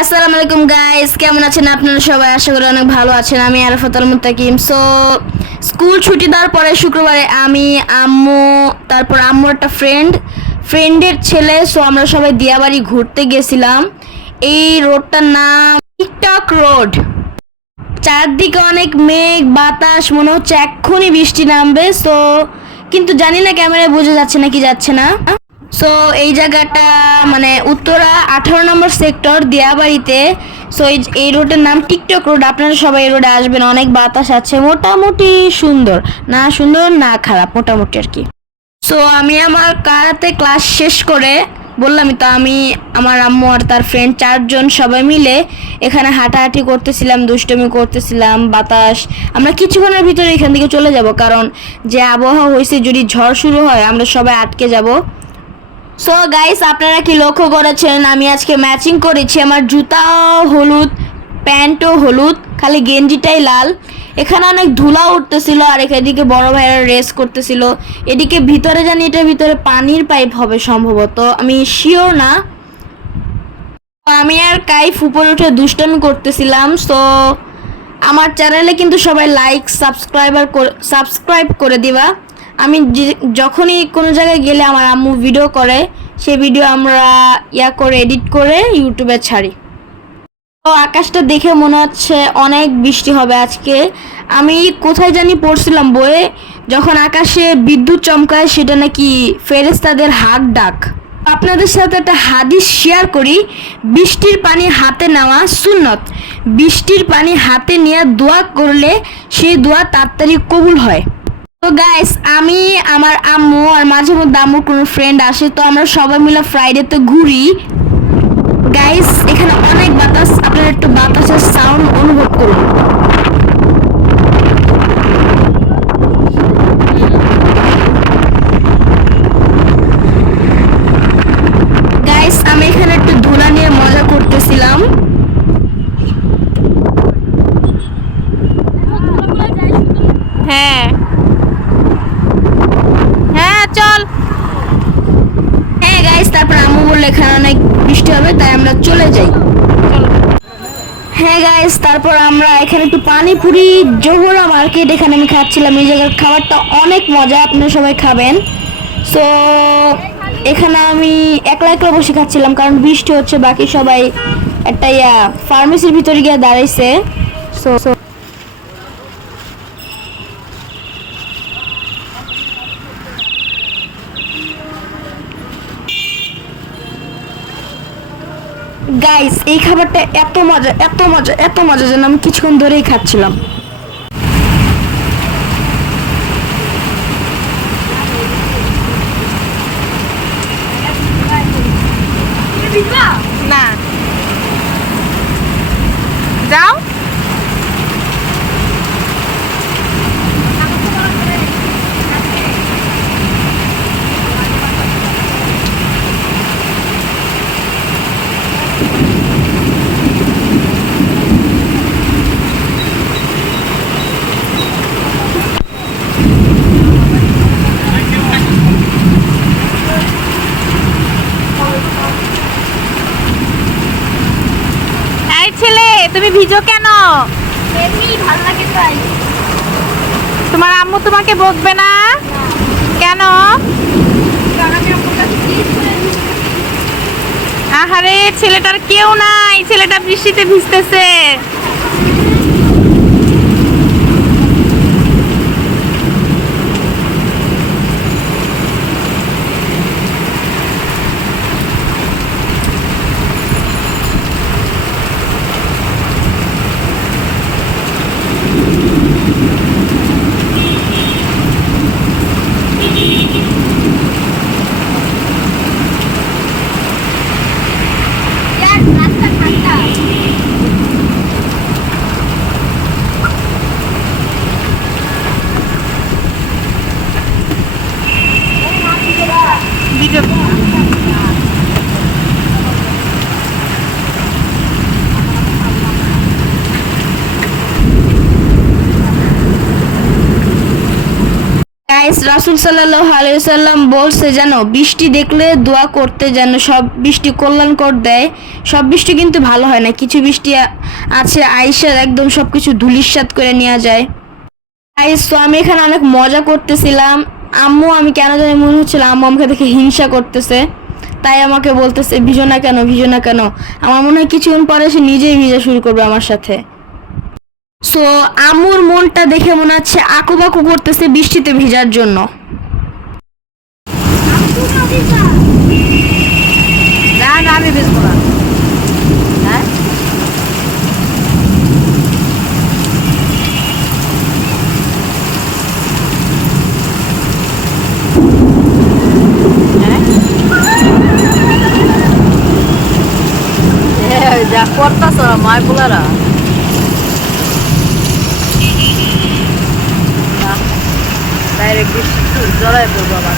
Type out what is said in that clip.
আসসালামু আলাইকুম গাইস, কেমন আছেন আপনারা সবাই? আশা করি অনেক ভালো আছেন। আমি আরাফাত আল মুত্তাকিম। স্কুল ছুটি দেওয়ার পরে শুক্রবারে আমি, আম্মু, তারপর আম্মুর একটা ফ্রেন্ডের ছেলে, আমরা সবাই দিয়াবাড়ি ঘুরতে গেছিলাম। এই রোডটার নাম টিকটক রোড। চারদিকে অনেক মেঘ বাতাস, মনে হচ্ছে এক্ষুনি বৃষ্টি নামবে। কিন্তু জানি না ক্যামেরায় বোঝা যাচ্ছে না কি যাচ্ছে না। এই জায়গাটা মানে উত্তরা 18 নম্বর সেক্টর দিয়াবাড়িতে। এই রোডের নাম টিকটক রোড। আপনারা সবাই এই রোডে আসবেন, অনেক বাতাস আছে, মোটামুটি সুন্দর না খারাপ, মোটামুটি আর কি। আমি আমার কারাতে ক্লাস শেষ করে বললামই তো, আমি, আমার আম্মু আর তার ফ্রেন্ড 4 জন সবাই মিলে এখানে হাঁটাহাঁটি করতেছিলাম, দুষ্টুমি করতেছিলাম। বাতাস, আমরা কিছুক্ষণের ভিতরে এখান থেকে চলে যাব, কারণ যে আবহাওয়া হয়েছে, যদি ঝড় শুরু হয় আমরা সবাই আটকে যাব। গাইস, আপনারা কি লক্ষ্য করেছেন আমি আজকে ম্যাচিং করেছি? আমার জুতাও হলুদ, প্যান্টও হলুদ, খালি গেঞ্জিটাই লাল। এখানে অনেক ধুলা উঠতেছিল, আর এদিকে বড় ভাইয়েরা রেস করতেছিল। এদিকে ভিতরে জানি এটার ভিতরে পানির পাইপ হবে সম্ভবত, আমি শিওর না। আমি আর কাইফ উপরে উঠে দুষ্টামি করতেছিলাম। আমার চ্যানেলে কিন্তু সবাই লাইক সাবস্ক্রাইব করে দিবা। আমি যখনই কোনো জায়গায় গেলে আমার আম্মু ভিডিও করে, সেই ভিডিও আমরা এডিট করে ইউটিউবে ছাড়ি। আকাশটা দেখে মনে হচ্ছে অনেক বৃষ্টি হবে আজকে। আমি কোথায় জানি পড়ছিলাম বইয়ে, যখন আকাশে বিদ্যুৎ চমকায় সেটা নাকি ফেরেশতাদের হাক ডাক। আপনাদের সাথে একটা হাদিস শেয়ার করি। বৃষ্টির পানি হাতে নেওয়া সুন্নত। বৃষ্টির পানি হাতে নিয়ে দোয়া করলে সেই দোয়া তাড়াতাড়ি কবুল হয়। গাইস, আমি, আমার আম্মু আর মাঝে মধ্যে আম্মুর কোনো ফ্রেন্ড আসে, তো আমরা সবাই মিলে ফ্রাইডেতে ঘুরি। গাইস, এখানে অনেক বাতাস, আপনারা একটু বাতাসের সাউন্ড অনুভব করুন। গাইস, আমি এখানে একটু ধুলা নিয়ে মজা করতেছিলাম। হ্যাঁ হ্যাঁ চল। হ্যাঁ গাইস, তারপর আম্মু বললো এখানে অনেক বৃষ্টি হবে, তাই আমরা চলে যাই। হ্যাঁ গাইস, তারপর আমরা এখানে একটু পানিপুরি জোহরা মার্কেট, এখানে আমি খাচ্ছিলাম। এই জায়গার খাবারটা অনেক মজা, আপনারা সবাই খাবেন। এখানে আমি একলা বসে খাচ্ছিলাম, কারণ বৃষ্টি হচ্ছে। বাকি সবাই একটা ফার্মেসির ভিতরে গিয়ে দাঁড়াইছে। গাইস, এই খাবারটা এত মজা যেন আমি কিছুক্ষণ ধরেই খাচ্ছিলাম। না যাও। এই ছেলে, তুমি ভিজো কেন? এমনি ভালো লাগে তাই। তোমার আম্মু তোমাকে বকবে না কেন? আহারে, ছেলেটার কেউ নাই, ছেলেটা বৃষ্টিতে ভিজতেছে। ভিজো। গাইস, গাইস, রাসূল সাল্লাল্লাহু আলাইহি ওয়াসাল্লাম বলছে যেন বৃষ্টি দেখলে দোয়া করতে, যেন সব বৃষ্টি কল্যাণকর দেয়। সব বৃষ্টি কিন্তু ভালো হয় না, কিছু বৃষ্টি আছে আইসা একদম সবকিছু ধূলিসাৎ করে নেওয়া যায়। গাইস, তো আমি এখানে অনেক মজা করতেছিলাম। আম্মু, আমি কেন জানি মনে হচ্ছিল আম্মু আমাকে দেখে হিংসা করতেছে, তাই আমাকে বলতেছে ভিজো না কেন, ভিজো না কেন। আমার মনে হয় কিছুক্ষণ পরে সে নিজেই ভিজা শুরু করবে আমার সাথে। সো আম্মুর মনটা দেখে মনে হচ্ছে আকুবাকু করতেছে বৃষ্টিতে ভিজার জন্য। না না, আমি বেচবো না। হ্যাঁ, যা করতেছ মায় পোলারা, ডাইরেক্ট জড়াই পড়বো আবার।